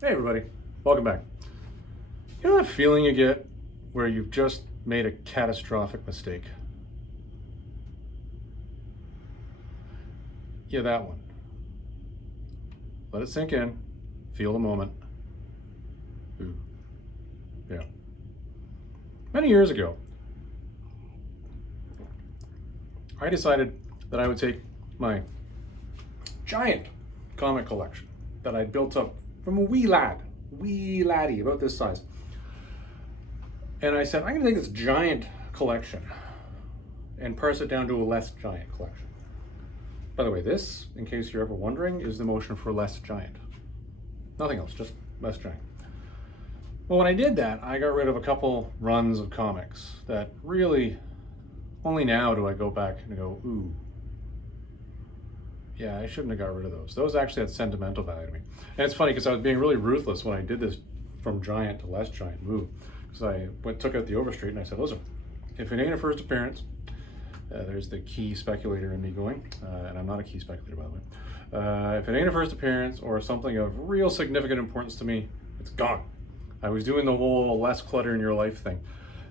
Hey everybody, welcome back. You know that feeling you get where you've just made a catastrophic mistake? Yeah, that one. Let it sink in, feel the moment. Ooh, yeah. Many years ago, I decided that I would take my giant comic collection that I'd built up from a wee laddie, about this size. And I said, I'm going to take this giant collection and parse it down to a less giant collection. By the way, this, in case you're ever wondering, is the motion for less giant. Nothing else, just less giant. Well, when I did that, I got rid of a couple runs of comics that really, only now do I go back and go, ooh, yeah, I shouldn't have got rid of those. Those actually had sentimental value to me. And it's funny because I was being really ruthless when I did this from giant to less giant move. Because I took out the Overstreet and I said, listen, if it ain't a first appearance, there's the key speculator in me going, and I'm not a key speculator, by the way. If it ain't a first appearance or something of real significant importance to me, it's gone. I was doing the whole less clutter in your life thing,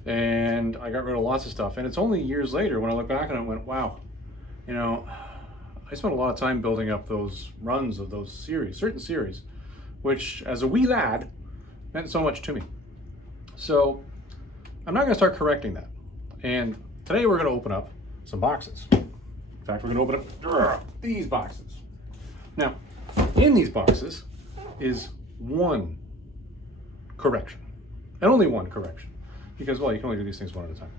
and I got rid of lots of stuff. And it's only years later when I look back on it and went, wow, you know, I spent a lot of time building up those runs of those series, certain series, which as a wee lad meant so much to me. So I'm not going to start correcting that. And today we're going to open up some boxes. In fact, we're going to open up these boxes. Now, in these boxes is one correction, and only one correction, because, well, you can only do these things one at a time.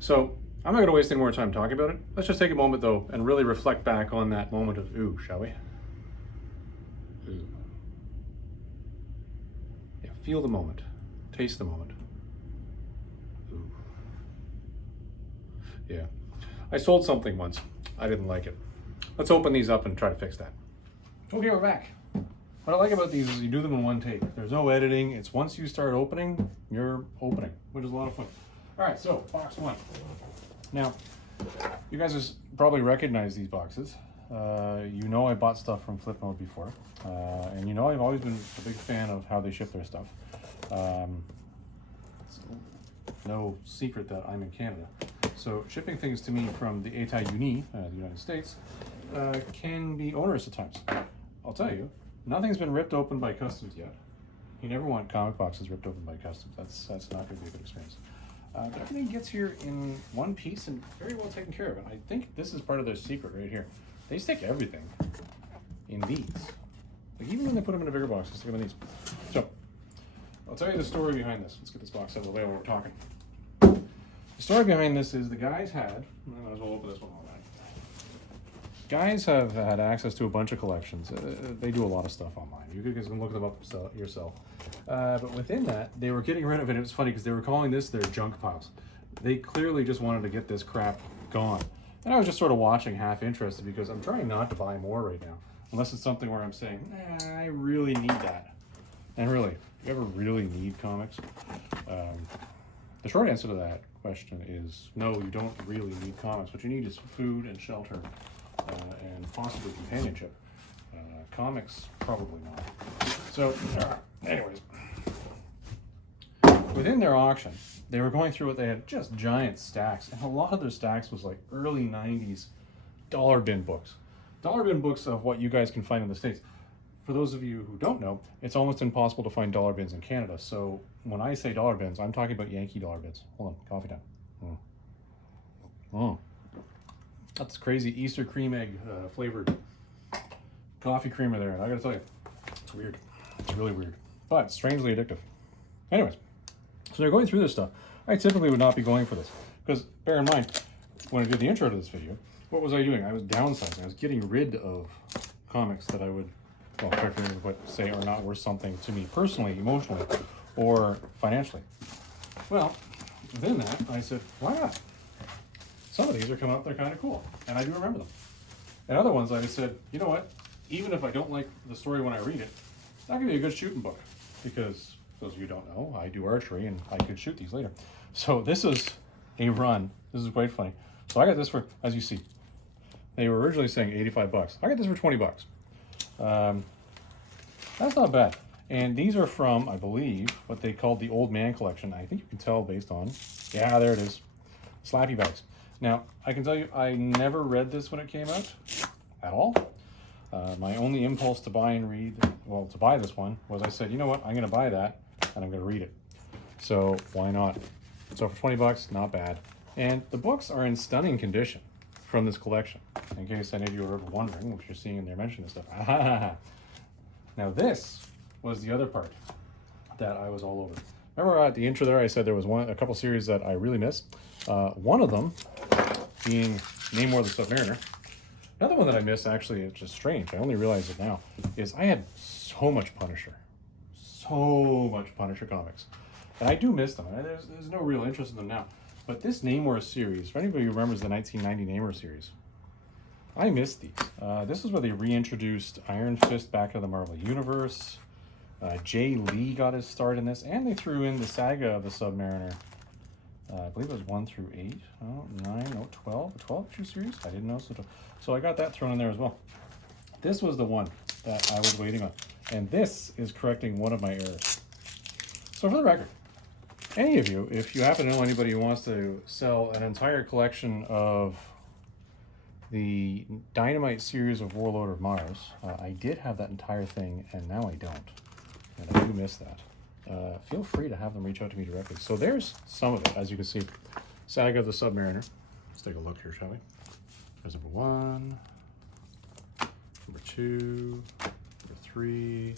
So I'm not going to waste any more time talking about it. Let's just take a moment, though, and really reflect back on that moment of ooh, shall we? Ooh. Yeah, feel the moment. Taste the moment. Ooh. Yeah. I sold something once. I didn't like it. Let's open these up and try to fix that. Okay, we're back. What I like about these is you do them in one take. There's no editing. It's once you start opening, you're opening, which is a lot of fun. All right, so box one. Now, you guys probably recognize these boxes. You know I bought stuff from Flipmode before. And you know I've always been a big fan of how they ship their stuff. It's no secret that I'm in Canada. So shipping things to me from the États-Unis, the United States, can be onerous at times. I'll tell you, nothing's been ripped open by customs yet. You never want comic boxes ripped open by customs. That's not going to be a good experience. But everything gets here in one piece and very well taken care of. And I think this is part of their secret right here. They stick everything in these. Like even when they put them in a bigger box, they stick them in these. So I'll tell you the story behind this. Let's get this box out of the way while we're talking. The story behind this is the guys had, I might as well open this one all right. Guys have had access to a bunch of collections. They do a lot of stuff online. You guys can look them up yourself. But within that, they were getting rid of it. It was funny because they were calling this their junk piles. They clearly just wanted to get this crap gone. And I was just sort of watching, half interested, because I'm trying not to buy more right now. Unless it's something where I'm saying, nah, I really need that. And really, do you ever really need comics? The short answer to that question is no, you don't really need comics. What you need is food and shelter and possibly companionship. Comics, probably not. So, anyways, within their auction, they were going through it. They had just giant stacks, and a lot of their stacks was like early 90s dollar bin books. Dollar bin books of what you guys can find in the States. For those of you who don't know, it's almost impossible to find dollar bins in Canada. So when I say dollar bins, I'm talking about Yankee dollar bins. Hold on, coffee time. That's crazy Easter cream egg flavored coffee creamer there. And I gotta tell you, it's weird. It's really weird, but strangely addictive. Anyways, so they're going through this stuff. I typically would not be going for this because bear in mind, when I did the intro to this video, what was I doing? I was downsizing. I was getting rid of comics that I would, well, quite frankly, what say are not worth something to me personally, emotionally, or financially. Well, within that, I said, why not? Some of these are coming up, they're kind of cool, and I do remember them. And other ones, I just said, you know what? Even if I don't like the story when I read it, that could be a good shooting book, because those of you who don't know, I do archery, and I could shoot these later. So this is a run. This is quite funny. So I got this for, as you see, they were originally saying 85 bucks. I got this for 20 bucks. That's not bad. And these are from, I believe, what they called the Old Man Collection. I think you can tell based on, yeah, there it is, Slappy bags. Now, I can tell you, I never read this when it came out at all. My only impulse to buy and read, well, to buy this one, was I said, you know what, I'm going to buy that, and I'm going to read it. So, why not? So, for 20 bucks, not bad. And the books are in stunning condition from this collection, in case any of you are ever wondering, which you're seeing in there mentioning this stuff. Now, this was the other part that I was all over. Remember at the intro there, I said there was a couple series that I really miss. One of them being Namor the Submariner. Another one that I missed, actually, it's just strange, I only realized it now, is I had so much Punisher comics. And I do miss them. There's no real interest in them now. But this Namor series, for anybody who remembers the 1990 Namor series, I missed these. This is where they reintroduced Iron Fist back into the Marvel Universe. Jay Lee got his start in this, and they threw in the saga of the Submariner. I believe it was 1 through 8, 9, 12, a 12 issue series. I didn't know, so I got that thrown in there as well. This was the one that I was waiting on, and this is correcting one of my errors. So for the record, any of you, if you happen to know anybody who wants to sell an entire collection of the Dynamite series of Warlord of Mars, I did have that entire thing, and now I don't, and I do miss that. Feel free to have them reach out to me directly. So there's some of it, as you can see. Saga of the Submariner. Let's take a look here, shall we? There's number 1, number 2, number 3,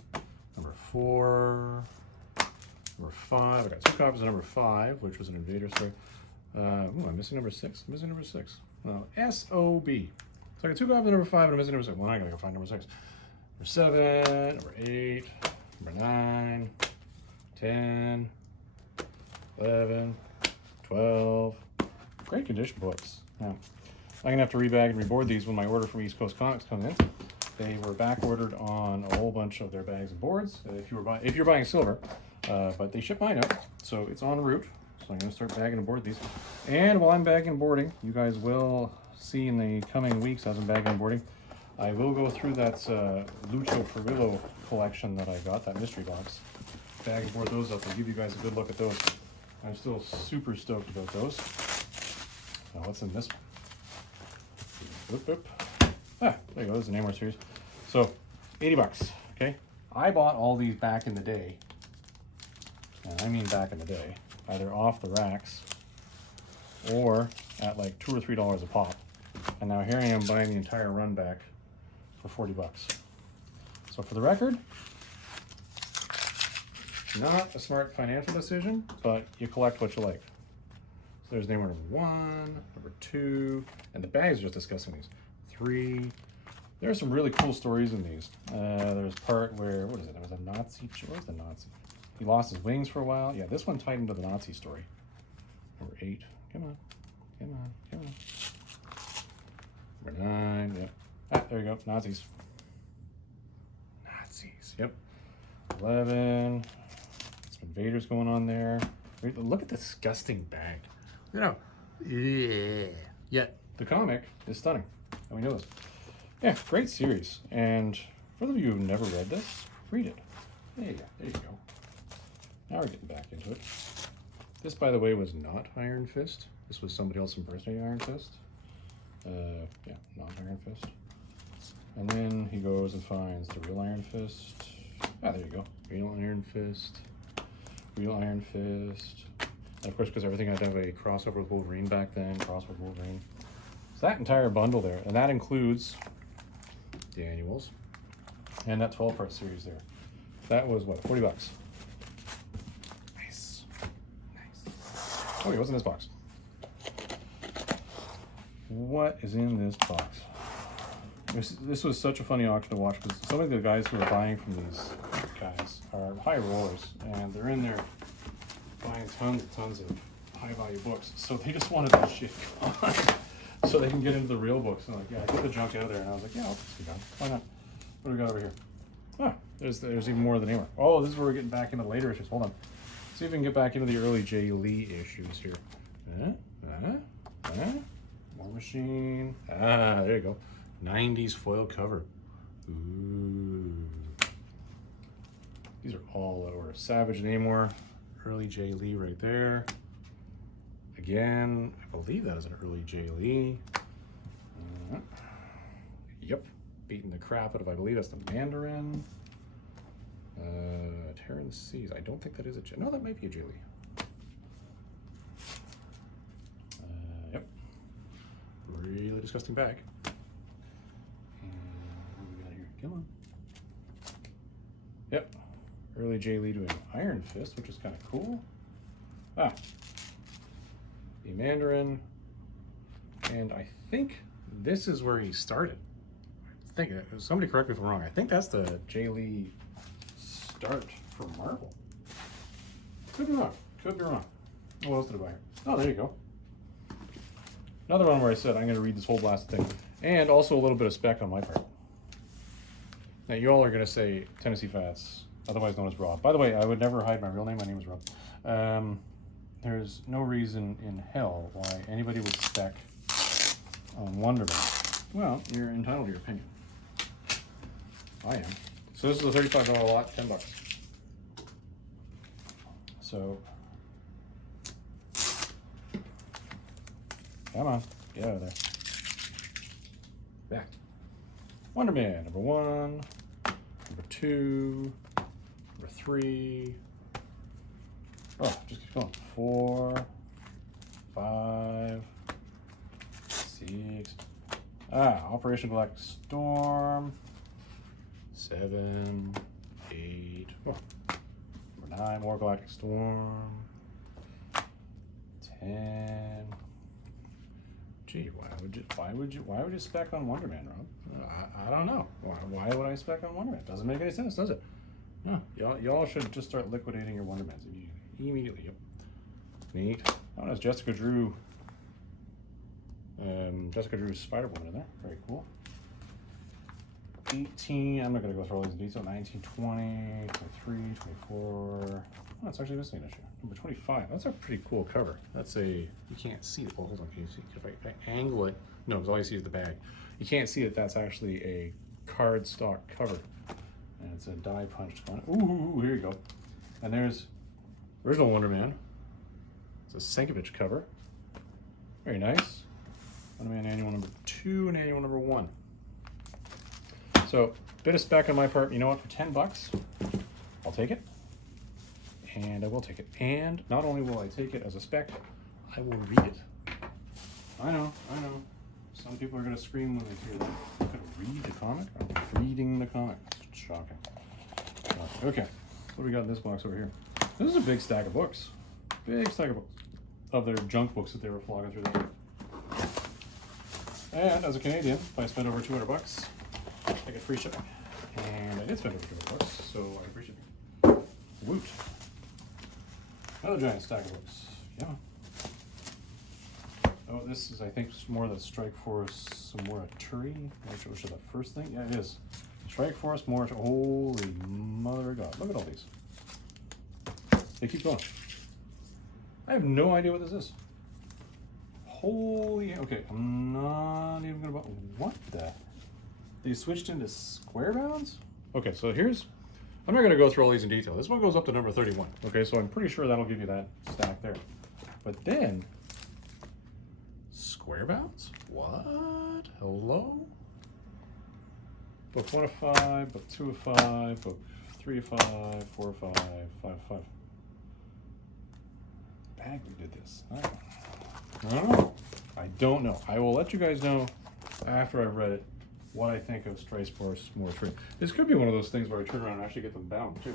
number 4, number 5. I got 2 copies of number 5, which was an Invader story. I'm missing number 6. I'm missing number 6. No, S-O-B. So I got 2 copies of number 5 and I'm missing number 6. Well, I gotta go find number 6. Number 7, number 8, number 9, 10, 11, 12. Great condition books. Now, I'm going to have to rebag and reboard these when my order from East Coast Comics comes in. They were back ordered on a whole bunch of their bags and boards if you're buying silver, but they ship mine out, so it's en route. So I'm going to start bagging and board these. And while I'm bagging and boarding, you guys will see in the coming weeks as I'm bagging and boarding, I will go through that Lucho Perillo collection that I got, that mystery box. Bag and board those up and give you guys a good look at those. I'm still super stoked about those. Now what's in this one? Whoop, whoop. Ah, there you go, this is the Namor series. So, 80 bucks, okay? I bought all these back in the day, and I mean back in the day, either off the racks or at like $2 or $3 a pop. And now here I am buying the entire run back for 40 bucks. So for the record, not a smart financial decision, but you collect what you like. So there's Namor number 1, number 2, and the bags are just discussing these. 3. There are some really cool stories in these. There's part where, what is it? It was a Nazi. Where's the Nazi? He lost his wings for a while. Yeah, this one tied into the Nazi story. Number 8. Come on. Come on. Come on. Number 9. Yep. Ah, there you go. Nazis. Nazis. Yep. 11. Some invaders going on there. Look at the disgusting bag. You know. Yeah. Yet the comic is stunning. And we know this. Yeah, great series. And for those of you who've never read this, read it. There you go. There you go. Now we're getting back into it. This, by the way, was not Iron Fist. This was somebody else impersonating Iron Fist. Yeah, not Iron Fist. And then he goes and finds the real Iron Fist. Ah, there you go. Real Iron Fist. Real Iron Fist. And of course, because everything had to have a crossover with Wolverine back then, crossover with Wolverine. So that entire bundle there, and that includes the annuals and that 12-part series there. That was what, 40 bucks. Nice. Nice. Oh, wait, what's in this box? What is in this box? This was such a funny auction to watch because some of the guys who are buying from these guys are high rollers and they're in there buying tons and tons of high value books. So they just wanted that shit gone so they can get into the real books. And like, yeah, I put the junk out there and I was like, yeah, I'll just be done. Why not? What do we got over here? Ah, there's even more of the Namor. Oh, this is where we're getting back into the later issues. Hold on. See if we can get back into the early Jay Lee issues here. War Machine. Ah, there you go. 90s foil cover. Ooh. These are all out of order. Savage Namor, early Jay Lee right there. Again, I believe that is an early Jay Lee. Yep, beating the crap out of, I believe that's the Mandarin. Terran Seas, I don't think that is a Jay. No, that might be a Jay Lee. Yep, really disgusting bag. And what do we got here? Come on. Yep, early Jay Lee doing Iron Fist, which is kind of cool. Ah, the Mandarin, and I think this is where he started. I think, somebody correct me if I'm wrong, I think that's the Jay Lee start for Marvel. Could be wrong, could be wrong. What else did I buy here? Oh, there you go. Another one where I said I'm going to read this whole blasted thing. And also a little bit of spec on my part. Now you all are going to say Tennessee Fats, otherwise known as Rob. By the way, I would never hide my real name. My name is Rob. There's no reason in hell why anybody would spec on Wonder Man. Well, you're entitled to your opinion. I am. So this is a $35 lot, $10. So, come on, get out of there. Back. Wonder Man, number 1, number 2, number 3. Oh, just keep going. 4, 5, 6. Operation Galactic Storm. 7, 8. Oh, number 9, more Galactic Storm. 10. Gee, why would you spec on Wonder Man, Rob? I don't know. Why would I spec on Wonder Man? It doesn't make any sense, does it? No, y'all should just start liquidating your Wonder Mans immediately. Yep. Neat. Oh, there's Jessica Drew. Jessica Drew's Spider-Woman in there. Very cool. 18. I'm not going to go through all these in detail. 19, 20, 23, 24. Oh, it's actually missing an issue. Number 25. That's a pretty cool cover. That's a, you can't see it. Well, hold on. Can you see? If I angle it, no, because all you see is the bag. You can't see that that's actually a cardstock cover. And it's a die punched one. Ooh, here you go. And there's original Wonder Man. It's a Sienkiewicz cover. Very nice. Wonder Man annual number 2 and annual number 1. So, bit of spec on my part. You know what? For $10, I'll take it. And I will take it. And not only will I take it as a spec, I will read it. I know. Some people are going to scream when they hear that. I'm going to read the comic? I'm reading the comic. It's shocking. Okay, what do we got in this box over here? This is a big stack of books. Big stack of books. Of their junk books that they were flogging through there. And as a Canadian, if I spend over $200, I get free shipping. And I did spend over $200, so I get free shipping. Woot. Another giant stack of books. Yeah. Oh, this is, I think, more the Strike Force Samura Turi, which was the first thing. Yeah, it is. Strike Force Samura. Holy mother of God. Look at all these. They keep going. I have no idea what this is. Holy, okay, I'm not even gonna, what the? They switched into square bounds? Okay, so here's, I'm not gonna go through all these in detail. This one goes up to number 31. Okay, so I'm pretty sure that'll give you that stack there. But then, square bounds? What? Hello? Book 1 of 5, book 2 of 5, book 3 of 5, 4 of 5, 5 of 5. Bag we did this. I don't know. I don't know. I will let you guys know after I've read it what I think of Strike Force More 3. This could be one of those things where I turn around and actually get them bound too.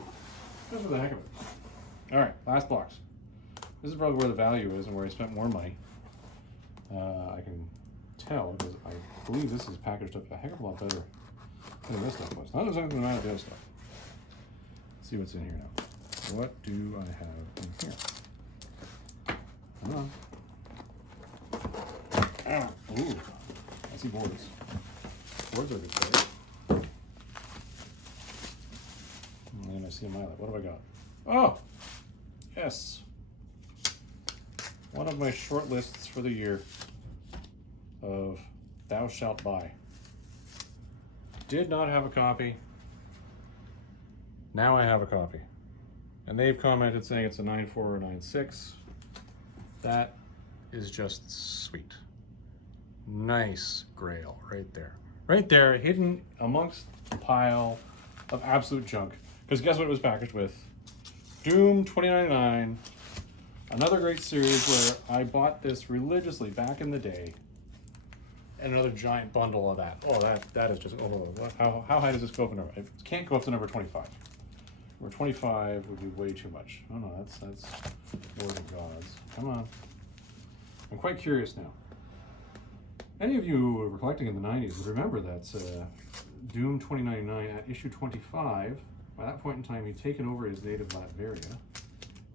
Just for the heck of it. Alright, last box. This is probably where the value is and where I spent more money. I can tell because I believe this is packaged up a heck of a lot better than the rest of the stuff was. Not there's anything wrong with the other stuff. Let's see what's in here now. What do I have in here? Come on. Ooh, I see boards. Boards are good today. And then I see a Milet. What have I got? Oh, yes. One of my short lists for the year of Thou Shalt Buy. Did not have a copy. Now I have a copy. And they've commented saying it's a 9.4 or 9.6. That is just sweet. Nice Grail right there. Right there, hidden amongst a pile of absolute junk. Because guess what it was packaged with? Doom 2099. Another great series where I bought this religiously back in the day. And another giant bundle of that. Oh, that is just, how high does this go up? It can't go up to number 25. Number 25 would be way too much. Oh no, that's Lord of Gods. Come on. I'm quite curious now. Any of you who were collecting in the 90s would remember that Doom 2099 at issue 25, by that point in time, he'd taken over his native Latveria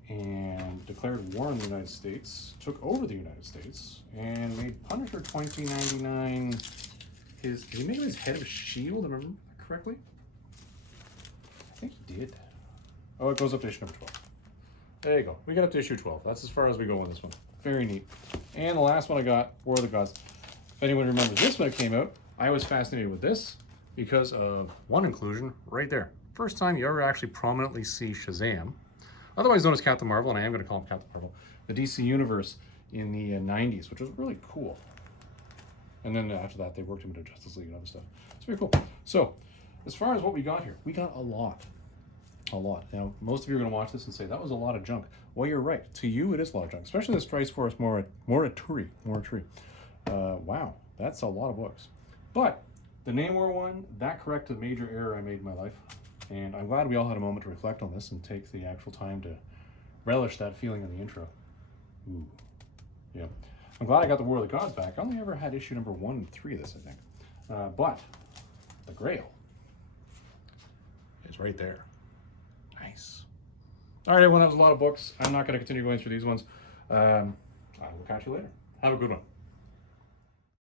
and declared war on the United States, took over the United States, and made Punisher 2099 did he make him his head of a shield, if I remember that correctly? I think he did. Oh, it goes up to issue number 12. There you go. We got up to issue 12. That's as far as we go on this one. Very neat. And the last one I got, War of the Gods. If anyone remembers this when it came out, I was fascinated with this because of one inclusion right there. First time you ever actually prominently see Shazam, otherwise known as Captain Marvel, and I am going to call him Captain Marvel, the DC Universe in the 90s, which was really cool. And then after that, they worked him into Justice League and other stuff. It's very cool. So, as far as what we got here, we got a lot. A lot. Now, most of you are going to watch this and say, that was a lot of junk. Well, you're right. To you, it is a lot of junk, especially the Strice Force Morituri. Wow, that's a lot of books. But the Namor one, that corrected a major error I made in my life. And I'm glad we all had a moment to reflect on this and take the actual time to relish that feeling in the intro. Ooh. Yeah. I'm glad I got the War of the Gods back. I only ever had issue number 1 and 3 of this, I think. But the Grail is right there. Nice. All right, everyone, that was a lot of books. I'm not going to continue going through these ones. I will catch you later. Have a good one.